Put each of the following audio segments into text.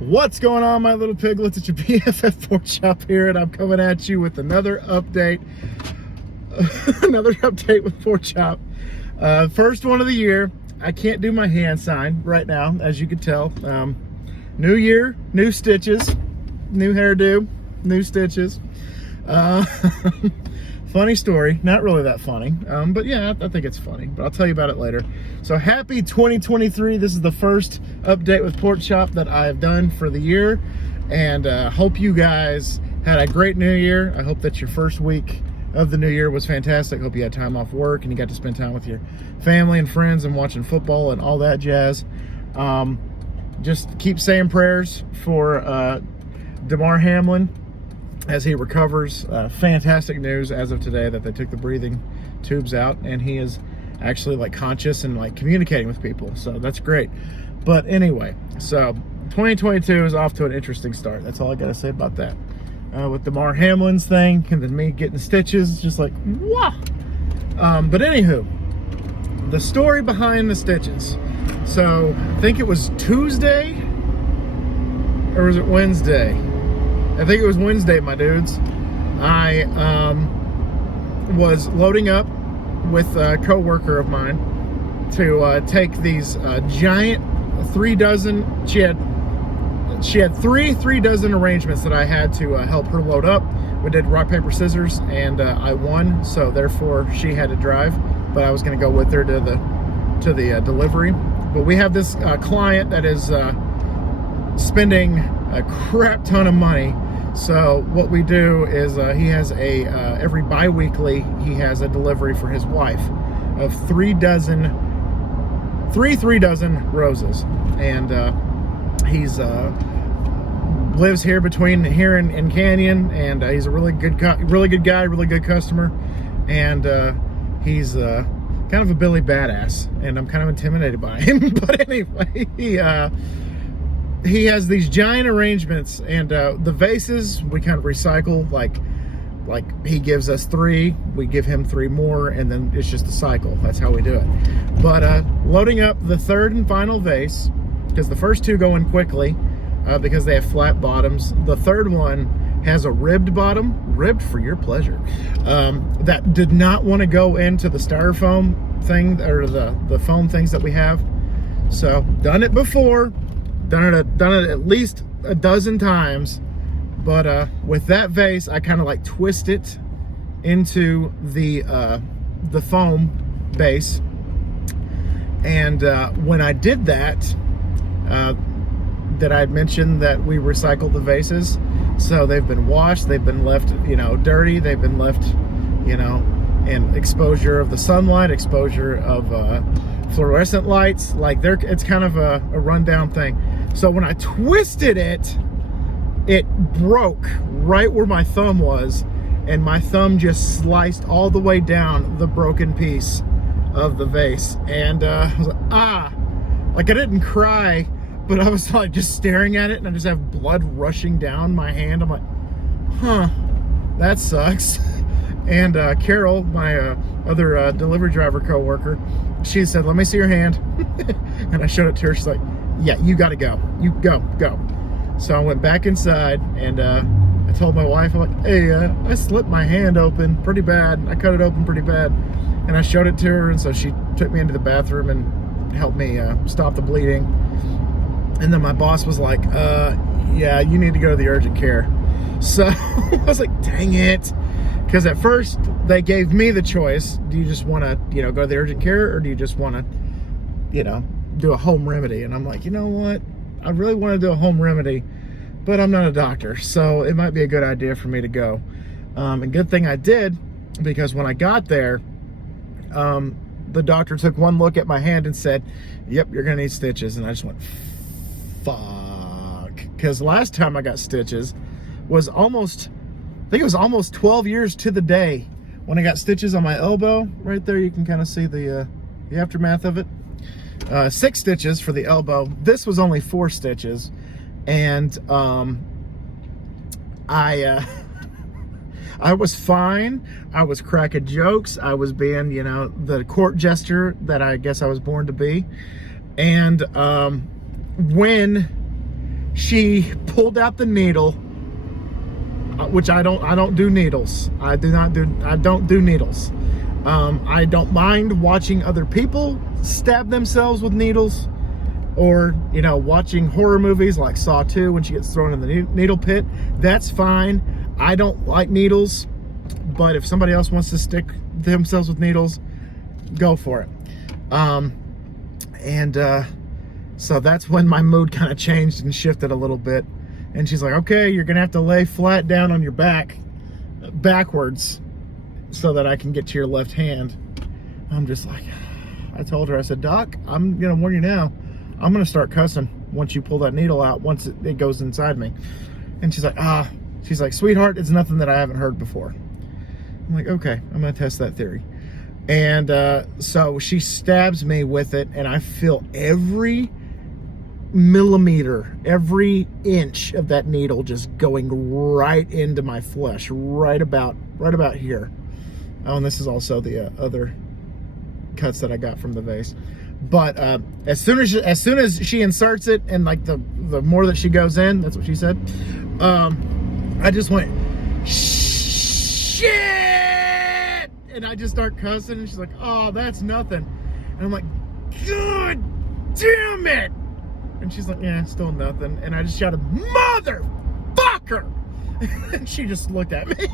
What's going on, my little piglets? It's your BFF Pork Chop here, and I'm coming at you with another update. Another update with Pork Chop. First one of the year. I can't do my hand sign right now, as you can tell. New year, new stitches, new hairdo, new stitches. Funny story, not really that funny, but yeah, I think it's funny, but I'll tell you about it later. So happy 2023. This is the first update with Pork Chop that I've done for the year, and hope you guys had a great new year. I hope that your first week of the new year was fantastic. Hope you had time off work and you got to spend time with your family and friends and watching football and all that jazz. Just keep saying prayers for Damar Hamlin as he recovers. Fantastic news as of today that they took the breathing tubes out and he is actually like conscious and like communicating with people, so that's great. But anyway, so 2022 is off to an interesting start. That's all I gotta say about that. With Damar Hamlin's thing and then me getting stitches, it's just like wow. But anywho, the story behind the stitches. So I think it was Tuesday or was it Wednesday? I think it was Wednesday, my dudes. I was loading up with a co-worker of mine to take these giant 3 dozen. She had three dozen arrangements that I had to help her load up. We did rock, paper, scissors, and I won. So therefore, she had to drive, but I was going to go with her to the delivery. But we have this client that is spending a crap ton of money. So what we do is he has a every bi-weekly he has a delivery for his wife of 3 dozen roses, and he's lives here between here and Canyon, and he's a really good guy, really good customer, and he's kind of a Billy Badass, and I'm kind of intimidated by him. But anyway, he has these giant arrangements, and the vases we kind of recycle. Like he gives us 3, we give him 3 more, and then it's just a cycle. That's how we do it. But loading up the 3rd and final vase, because the first 2 go in quickly because they have flat bottoms. The 3rd one has a ribbed bottom, ribbed for your pleasure, that did not want to go into the styrofoam thing or the foam things that we have. So done it before. Done it at least a dozen times, but with that vase, I kind of like twist it into the foam base, and when I did that, I had mentioned that we recycled the vases, so they've been washed, they've been left, dirty, they've been left, in exposure of the sunlight, exposure of fluorescent lights. Like it's kind of a rundown thing. So when I twisted it, it broke right where my thumb was, and my thumb just sliced all the way down the broken piece of the vase. And I was like, like I didn't cry, but I was like just staring at it, and I just have blood rushing down my hand. I'm like, that sucks. And Carol, my other delivery driver co-worker, she said, "Let me see your hand." And I showed it to her. She's like, "Yeah, you gotta go. You go." So I went back inside, and I told my wife, I'm like, "Hey, I slipped my hand open pretty bad. I cut it open pretty bad." And I showed it to her, and so she took me into the bathroom and helped me stop the bleeding. And then my boss was like, "Yeah, you need to go to the urgent care." So I was like, dang it. Because at first they gave me the choice. Do you just want to, go to the urgent care, or do you just want to, do a home remedy? And I'm like, you know what? I really want to do a home remedy, but I'm not a doctor, so it might be a good idea for me to go. And good thing I did, because when I got there, the doctor took one look at my hand and said, "Yep, you're gonna need stitches." And I just went, fuck. Because last time I got stitches was I think it was almost 12 years to the day when I got stitches on my elbow. Right there, you can kind of see the aftermath of it. 6 stitches for the elbow. This was only 4 stitches, and I was fine. I was cracking jokes. I was being, the court jester that I guess I was born to be. And when she pulled out the needle, which I don't do needles. I don't do needles. I don't mind watching other people stab themselves with needles, or, you know, watching horror movies like Saw 2 when she gets thrown in the needle pit. That's fine. I don't like needles, but if somebody else wants to stick themselves with needles, go for it. So that's when my mood kind of changed and shifted a little bit. And she's like, okay, you're gonna have to lay flat down on your back, backwards, so that I can get to your left hand. I'm just like, I told her, I said, Doc, I'm gonna warn you now, I'm gonna start cussing once you pull that needle out, once it goes inside me. And she's like, sweetheart, it's nothing that I haven't heard before. I'm like, okay, I'm gonna test that theory. And so she stabs me with it, and I feel every millimeter, every inch of that needle just going right into my flesh, right about here. Oh, and this is also the other cuts that I got from the vase. But as soon as she inserts it, and like the more that she goes in, that's what she said, I just went, shit, and I just start cussing, and she's like, oh, that's nothing. And I'm like, God damn it. And she's like, yeah, still nothing. And I just shouted, motherfucker! And she just looked at me.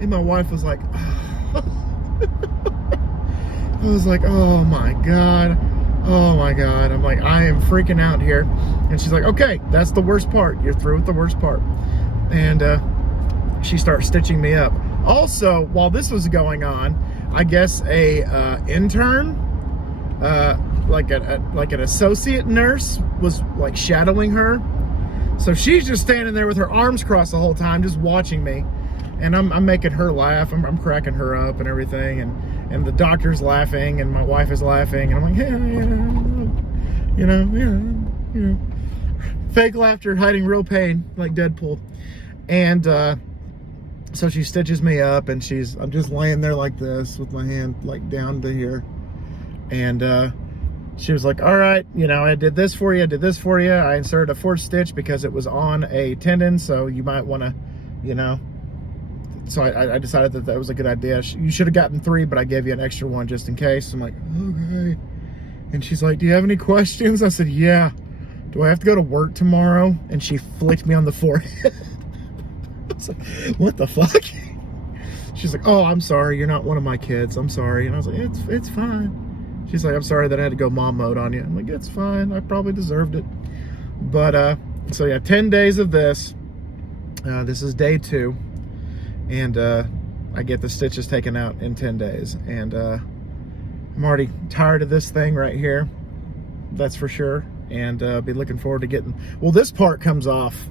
And my wife was like, oh. I was like, oh my God. Oh my God. I'm like, I am freaking out here. And she's like, okay, that's the worst part. You're through with the worst part. And she starts stitching me up. Also, while this was going on, I guess a intern, like an associate nurse, was like shadowing her. So she's just standing there with her arms crossed the whole time, just watching me. And I'm making her laugh. I'm cracking her up and everything. And the doctor's laughing, and my wife is laughing. And I'm like, yeah. Fake laughter hiding real pain, like Deadpool. And so she stitches me up, and I'm just laying there like this with my hand like down to here. And she was like, all right, you know, I did this for you. I inserted a fourth stitch because it was on a tendon, so you might want to, you know. So I decided that was a good idea. You should have gotten 3, but I gave you an extra one just in case. I'm like, okay. And she's like, do you have any questions? I said, yeah. Do I have to go to work tomorrow? And she flicked me on the forehead. I was like, what the fuck? She's like, oh, I'm sorry. You're not one of my kids. I'm sorry. And I was like, it's fine. She's like, I'm sorry that I had to go mom mode on you. I'm like, it's fine. I probably deserved it. But, so yeah, 10 days of this. This is day 2. And I get the stitches taken out in 10 days. And I'm already tired of this thing right here. That's for sure. And be looking forward to getting... Well, this part comes off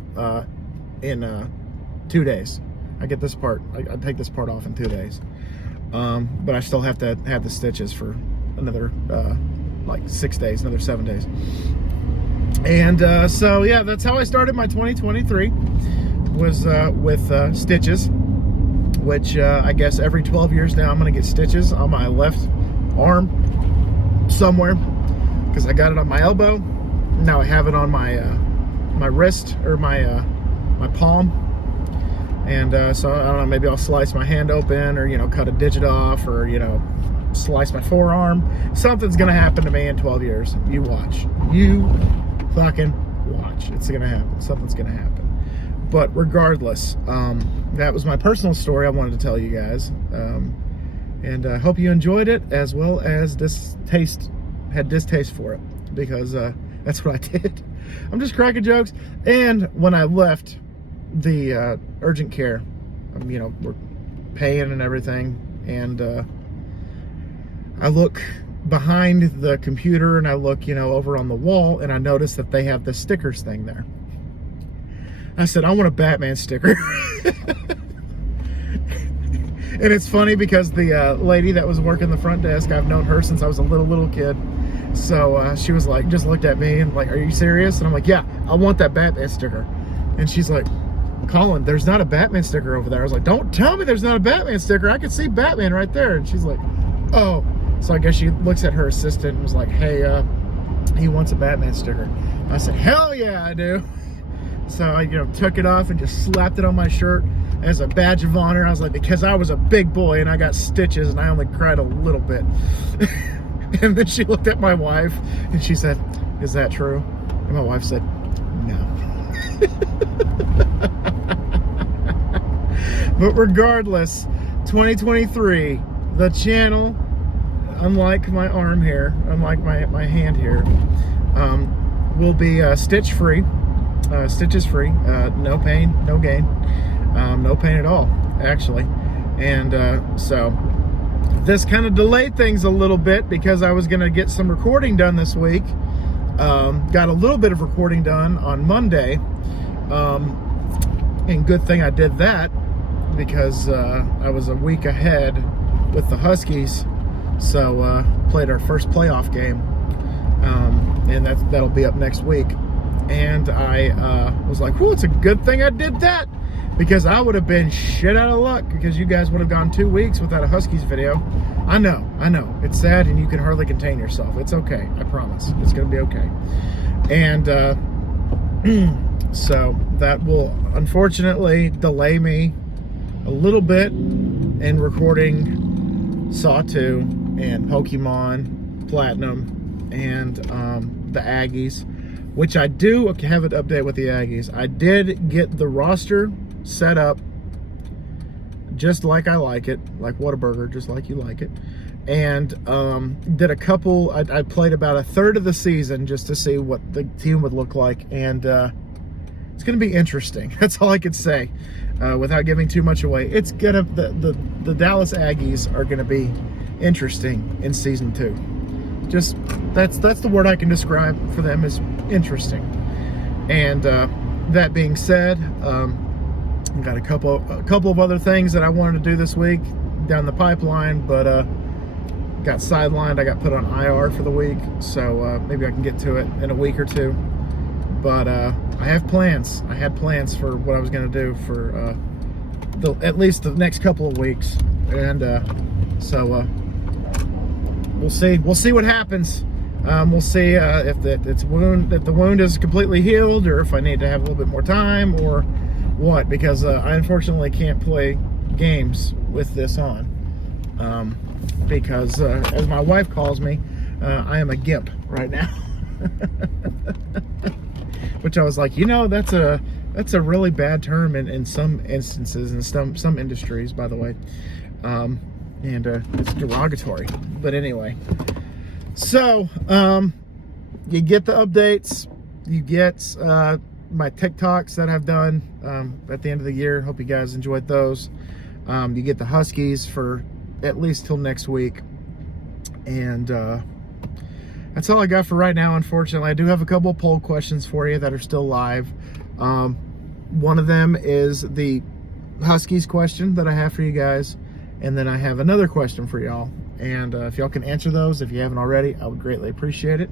in 2 days. I get this part. I take this part off in 2 days. But I still have to have the stitches for another like 6 days, another 7 days. And so, yeah, that's how I started my 2023. Was with stitches. Which I guess every 12 years now I'm gonna get stitches on my left arm somewhere, because I got it on my elbow. Now I have it on my my wrist, or my palm. And so I don't know, maybe I'll slice my hand open, or, you know, cut a digit off, or, you know, slice my forearm. Something's gonna happen to me in 12 years. You watch. You fucking watch. It's gonna happen. Something's gonna happen. But regardless, that was my personal story I wanted to tell you guys. And I hope you enjoyed it, as well as had distaste for it, because that's what I did. I'm just cracking jokes. And when I left the urgent care, you know, we're paying and everything, and I look behind the computer, and I look, you know, over on the wall, and I notice that they have the stickers thing there. I said, I want a Batman sticker. And it's funny because the lady that was working the front desk, I've known her since I was a little kid. So she was like, just looked at me and like, are you serious? And I'm like, yeah, I want that Batman sticker. And she's like, Colin, there's not a Batman sticker over there. I was like, don't tell me there's not a Batman sticker. I could see Batman right there. And she's like, oh. So I guess she looks at her assistant and was like, hey, he wants a Batman sticker. I said, hell yeah, I do. So I, took it off and just slapped it on my shirt as a badge of honor. I was like, because I was a big boy and I got stitches and I only cried a little bit. And then she looked at my wife and she said, is that true? And my wife said, no. But regardless, 2023, the channel, unlike my arm here, unlike my hand here, will be stitch free. Stitches free, no pain, no gain, no pain at all, actually. And so this kind of delayed things a little bit because I was going to get some recording done this week. Got a little bit of recording done on Monday, and good thing I did that because I was a week ahead with the Huskies. So played our first playoff game, and that'll be up next week. And I was like, whew, it's a good thing I did that, because I would have been shit out of luck, because you guys would have gone 2 weeks without a Huskies video. I know, it's sad and you can hardly contain yourself. It's okay, I promise. It's gonna be okay. And so that will unfortunately delay me a little bit in recording Saw 2 and Pokemon Platinum and the Aggies, which I do have an update with the Aggies. I did get the roster set up just like I like it, like Whataburger, just like you like it. And did a couple, I played about a third of the season just to see what the team would look like. And it's gonna be interesting. That's all I could say without giving too much away. It's gonna, the Dallas Aggies are gonna be interesting in season 2. Just, that's the word I can describe for them, is interesting. And that being said, I've got a couple of other things that I wanted to do this week down the pipeline, but got sidelined. I got put on IR for the week, so maybe I can get to it in a week or two. But I have plans. I had plans for what I was going to do for at least the next couple of weeks, and so we'll see. We'll see what happens. We'll see if the wound is completely healed, or if I need to have a little bit more time, or what. Because I unfortunately can't play games with this on, because as my wife calls me, I am a gimp right now. Which I was like, that's a really bad term in some instances, in some industries, by the way. And it's derogatory, but anyway. So you get the updates, you get my TikToks that I've done at the end of the year. Hope you guys enjoyed those. You get the Huskies for at least till next week, and that's all I got for right now. Unfortunately, I do have a couple of poll questions for you that are still live. One of them is the Huskies question that I have for you guys. And then I have another question for y'all. And if y'all can answer those, if you haven't already, I would greatly appreciate it.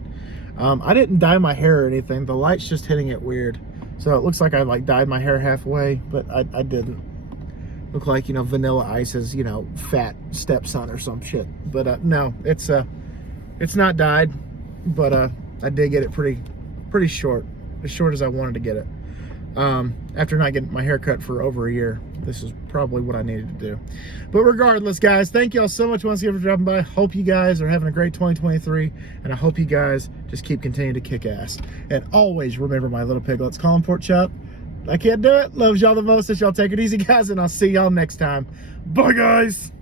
I didn't dye my hair or anything. The light's just hitting it weird. So it looks like I dyed my hair halfway, but I didn't. Look like, Vanilla Ice's, fat stepson or some shit. But no, it's not dyed, but I did get it pretty short. As short as I wanted to get it. After not getting my hair cut for over a year, this is probably what I needed to do. But regardless, guys, thank y'all so much once again for dropping by. Hope you guys are having a great 2023, and I hope you guys just keep continuing to kick ass. And always remember, my little piglets, call 'em pork chop. I can't do it. Loves y'all the most. Y'all take it easy, guys, and I'll see y'all next time. Bye, guys.